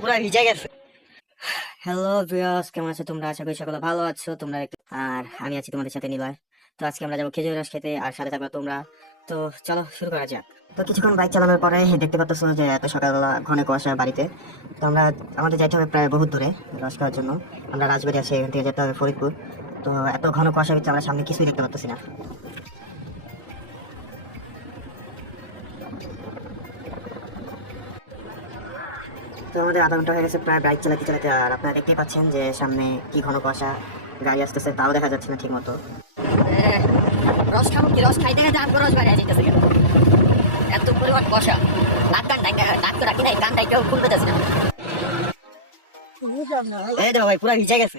পুরো ভিজে গেছে। হ্যালো ভিউয়ার্স কেমন আছো তোমরা? আশা করি সকলে ভালো আছো। তোমরা আর আমি আছি তোমাদের সাথে নিলয়। তো আজকে আমরা যাব খেজুর রস খেতে, আর সাথে থাকবে তোমরা। তো চলো শুরু করা যাক। তো কিছুক্ষণ বাইক চালানোর পরে দেখতে পাচ্ছ যে এত সকালবেলা ঘন কুয়াশা বাড়িতে। তো আমরা আমাদের যাইতে হবে প্রায় বহুত দূরে রস খাওয়ার জন্য। আমরা রাজবাড়ি আছি, এখান থেকে যেতে হবে ফরিদপুর। তো এত ঘন কুয়াশা হচ্ছে আমরা সামনে কিছুই দেখতে পাচ্ছি না। তো আমাদের আধা ঘণ্টা হয়ে গেছে প্রায় বাইক চালাতে চালাতে আর আপনারা দেখতেই পাচ্ছেন যে সামনে কি ঘন কুয়াশা গাড়ি আসতেছে তাও দেখা যাচ্ছে না ঠিক মতো রস খাব কি? রস খাইতে আমগো রস বাইরে যেতেছে এত পরিমাণ কষা নাক কান নাক তো রাখি নাই কানটাই কেউ খুলতে যাচ্ছে না। এই দেখো ভাই পুরো ভিজে গেছে।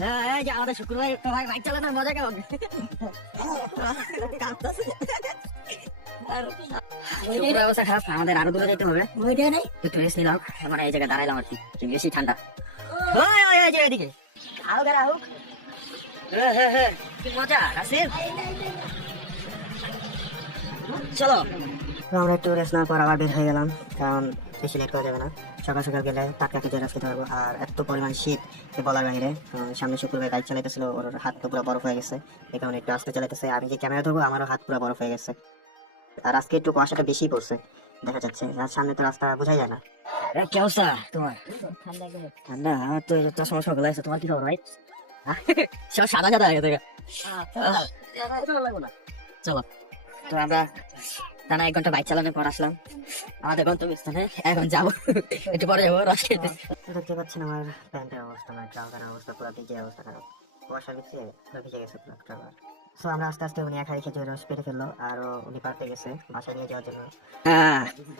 হ্যাঁ এই যে আমাদের শুক্রবার ভাই বাইক চালানোর মজা কেমন? শুক্রবার অবস্থা খারাপ আমাদের আরও দূরে যেতে হবে। একটু রেস্ট নিলাম মানে এই জায়গায় দাঁড়াইলাম আর কি কি বেশি ঠান্ডা। ওই ওই এই যে এদিকে। আরও গেরা হোক। হ্যাঁ কি মজা আসিফ চলো। আমরা একটু রেস্ট নেওয়ার পর আবার বের গেলাম কারণ বেশি লেট করা যাবে না। সকাল সকাল গেলে টাটকা খেতে রস খেতে পারব। আর এত পরিমাণ শীত যে বলার বাইরে সামনে শুক্রবার বাইক চালাইতেছিল ওর হাত তো পুরো বরফ হয়ে গেছে। এই কারণে একটু আস্তে চালাইতেছে। আমি যে ক্যামেরা ধরবো আমারও হাত পুরো বরফ হয়ে গেছে। আর আজকে একটু কুয়াশাটা বেশি পড়ছে। দেখা যাচ্ছে সামনে তো রাস্তা বোঝাই যায় না। কি অবস্থা তোমার? ঠান্ডা আমার তো চশমা সব গলাইছে তোমার কি খবর ভাই? সব সাদা সাদা হয়ে গেছে চলো তো আমরা টানা এক ঘণ্টা বাইক চালানোর পর আসলাম। আমাদের গন্তব্যস্থানে। এখন যাব। একটু পরে যাব রস খেতে। দেখতে পাচ্ছেন আমার প্যান্টের অবস্থা আমার ট্রাউজারের অবস্থা পুরো ভিজে অবস্থা খারাপ। কুয়াশা ভিজে ভিজে গেছে পুরো ট্রাউজার সো আমরা আস্তে আস্তে উনি একাই খেতে রস পেরে ফেলল আর উনি পারতে গেছে বাসায় নিয়ে যাওয়ার জন্য।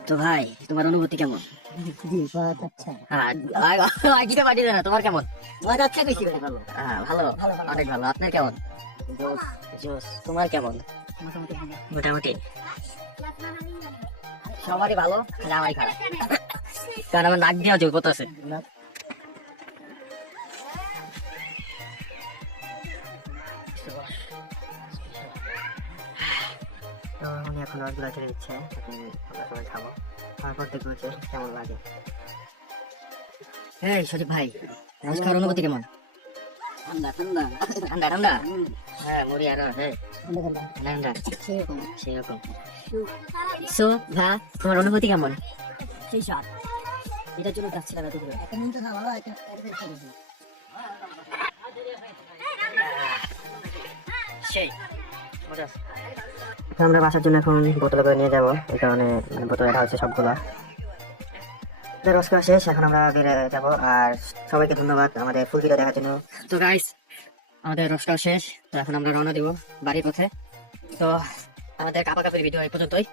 তো ভাই তোমার অনুভূতি কেমন? হ্যাঁ, আ- আ- দিতে পারি না তোমার কেমন? হ্যাঁ, ভালো অনেক ভালো। আপনার কেমন? তোমার কেমন? মোটামুটি সবারই ভালো আমারই খারাপ। কারণ আমার নাক দিয়ে জোর করতেছে। তো উনি এখন রসগুলো ছেড়ে দিচ্ছে আমরা সবাই খাব। তারপর দেখব যে কেমন লাগে। এই সজীব ভাই রস খাওয়ার অনুভূতি কেমন? ঠান্ডা ঠান্ডা। ঠান্ডা ঠান্ডা? হ্যাঁ মরি আর হ্যাঁ ঠান্ডা সেরকম। সো ভা তোমার অনুভূতি কেমন? সেই এটার জন্য যাচ্ছিলাম এত দূরে সেই মজা আছে। আমরা বাসার জন্য এখন বোতলে করে নিয়ে যাব, এই কারণে বোতল বোতলে রাখা হচ্ছে সবগুলো। রসকা শেষ, এখন আমরা বেড়ে যাব। আর সবাইকে ধন্যবাদ আমাদের ফুল ভিডিও দেখার জন্য। তো গাইস আমাদের রসটা শেষ, তো এখন আমরা রওনা দিব বাড়ির পথে। তো আমাদের কাপা কাপের ভিডিও এই পর্যন্তই।